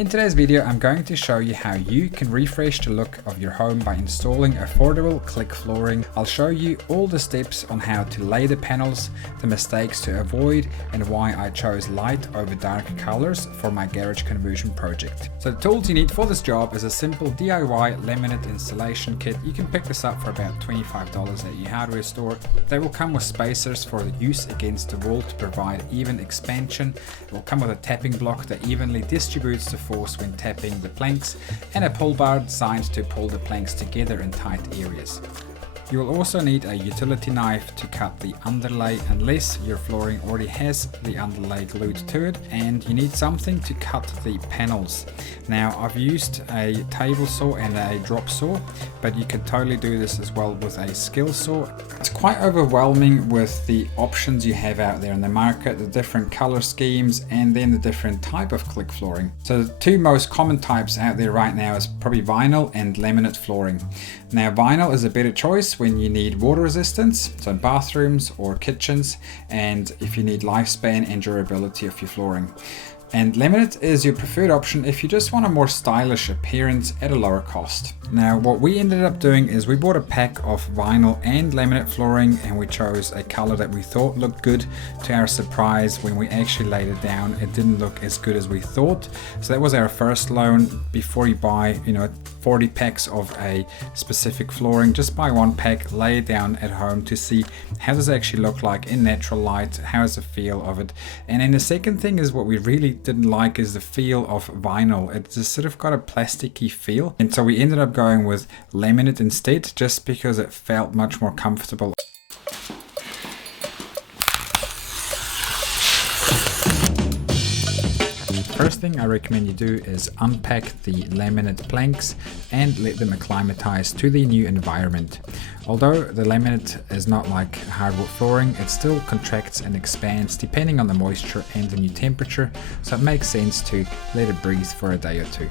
In today's video, I'm going to show you how you can refresh the look of your home by installing affordable click flooring. I'll show you all the steps on how to lay the panels, the mistakes to avoid, and why I chose light over dark colors for my garage conversion project. So the tools you need for this job is a simple DIY laminate installation kit. You can pick this up for about $25 at your hardware store. They will come with spacers for the use against the wall to provide even expansion. It will come with a tapping block that evenly distributes the force when tapping the planks, and a pull bar designed to pull the planks together in tight areas. You will also need a utility knife to cut the underlay unless your flooring already has the underlay glued to it, and you need something to cut the panels. Now I've used a table saw and a drop saw, but you can totally do this as well with a skill saw. It's quite overwhelming with the options you have out there in the market, the different color schemes, and then the different type of click flooring. So the two most common types out there right now is probably vinyl and laminate flooring. Now vinyl is a better choice when you need water resistance, so in bathrooms or kitchens, and if you need lifespan and durability of your flooring. And laminate is your preferred option if you just want a more stylish appearance at a lower cost. Now what we ended up doing is we bought a pack of vinyl and laminate flooring, and we chose a color that we thought looked good. To our surprise, when we actually laid it down, it didn't look as good as we thought. So that was our first loan. Before you buy 40 packs of a specific flooring, just buy one pack, lay it down at home to see how does it actually look like in natural light, how is the feel of it. And then the second thing is what we really didn't like is the feel of vinyl. It's just sort of got a plasticky feel, and so we ended up going with laminate instead, just because it felt much more comfortable. First thing I recommend you do is unpack the laminate planks and let them acclimatize to the new environment. Although the laminate is not like hardwood flooring, it still contracts and expands depending on the moisture and the new temperature, so it makes sense to let it breathe for a day or two.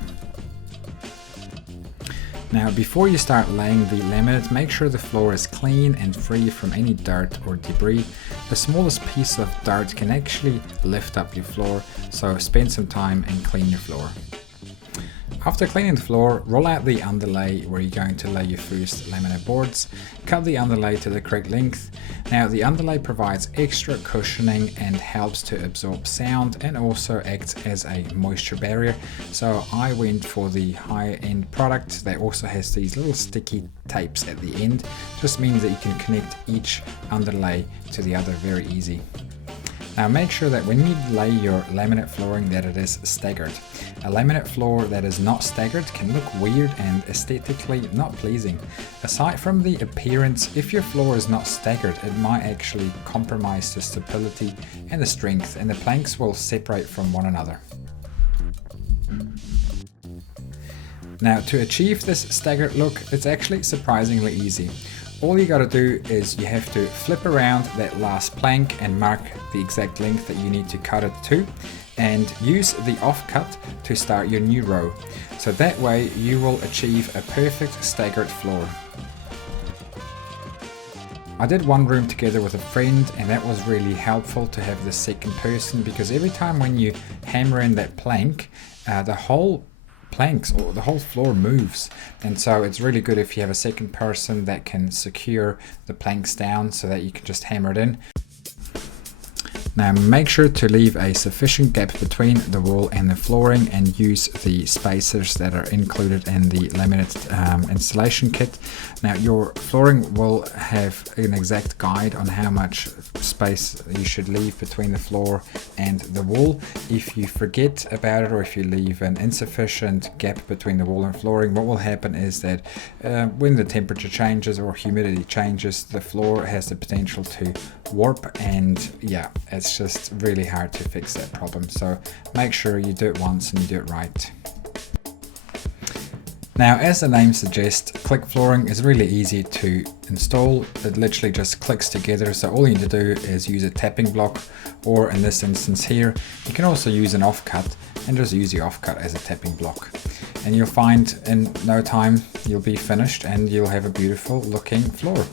Now before you start laying the laminate, make sure the floor is clean and free from any dirt or debris. The smallest piece of dirt can actually lift up your floor, so spend some time and clean your floor. After cleaning the floor, roll out the underlay where you're going to lay your first laminate boards. Cut the underlay to the correct length. Now the underlay provides extra cushioning and helps to absorb sound, and also acts as a moisture barrier. So I went for the higher end product that also has these little sticky tapes at the end. Just means that you can connect each underlay to the other very easy. Now make sure that when you lay your laminate flooring that it is staggered. A laminate floor that is not staggered can look weird and aesthetically not pleasing. Aside from the appearance, if your floor is not staggered, it might actually compromise the stability and the strength, and the planks will separate from one another. Now to achieve this staggered look, it's actually surprisingly easy. All you gotta do is you have to flip around that last plank and mark the exact length that you need to cut it to, and use the offcut to start your new row. So that way you will achieve a perfect staggered floor. I did one room together with a friend, and that was really helpful to have the second person, because every time when you hammer in that plank, the whole planks or the whole floor moves, and so it's really good if you have a second person that can secure the planks down so that you can just hammer it in. Now make sure to leave a sufficient gap between the wall and the flooring, and use the spacers that are included in the laminate installation kit. Now your flooring will have an exact guide on how much space you should leave between the floor and the wall. If you forget about it, or if you leave an insufficient gap between the wall and flooring, what will happen is that when the temperature changes or humidity changes, the floor has the potential to warp, and yeah, it's just really hard to fix that problem. So make sure you do it once and you do it right. Now, as the name suggests, click flooring is really easy to install. It literally just clicks together, so all you need to do is use a tapping block, or in this instance here, you can also use an offcut and just use the offcut as a tapping block. And you'll find in no time you'll be finished and you'll have a beautiful looking floor.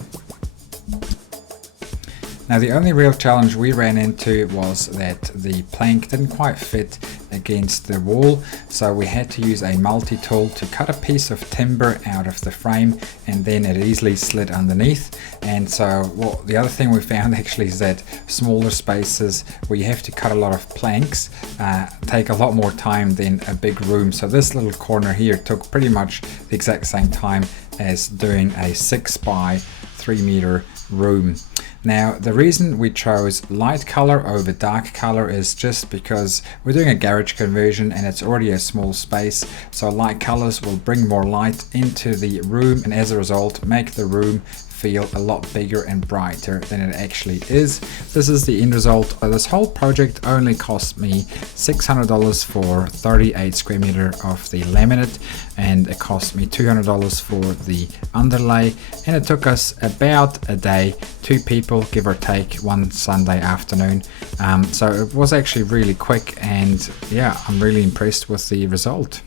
Now the only real challenge we ran into was that the plank didn't quite fit against the wall, so we had to use a multi-tool to cut a piece of timber out of the frame, and then it easily slid underneath. And so the other thing we found actually is that smaller spaces where you have to cut a lot of planks take a lot more time than a big room. So this little corner here took pretty much the exact same time as doing a 6 by 3 meter room. Now the reason we chose light color over dark color is just because we're doing a garage conversion and it's already a small space, so light colors will bring more light into the room and as a result make the room feel a lot bigger and brighter than it actually is. This is the end result. This whole project only cost me $600 for 38 square meter of the laminate, and it cost me $200 for the underlay, and it took us about a day, 2 people give or take, one Sunday afternoon. So it was actually really quick, and yeah, I'm really impressed with the result.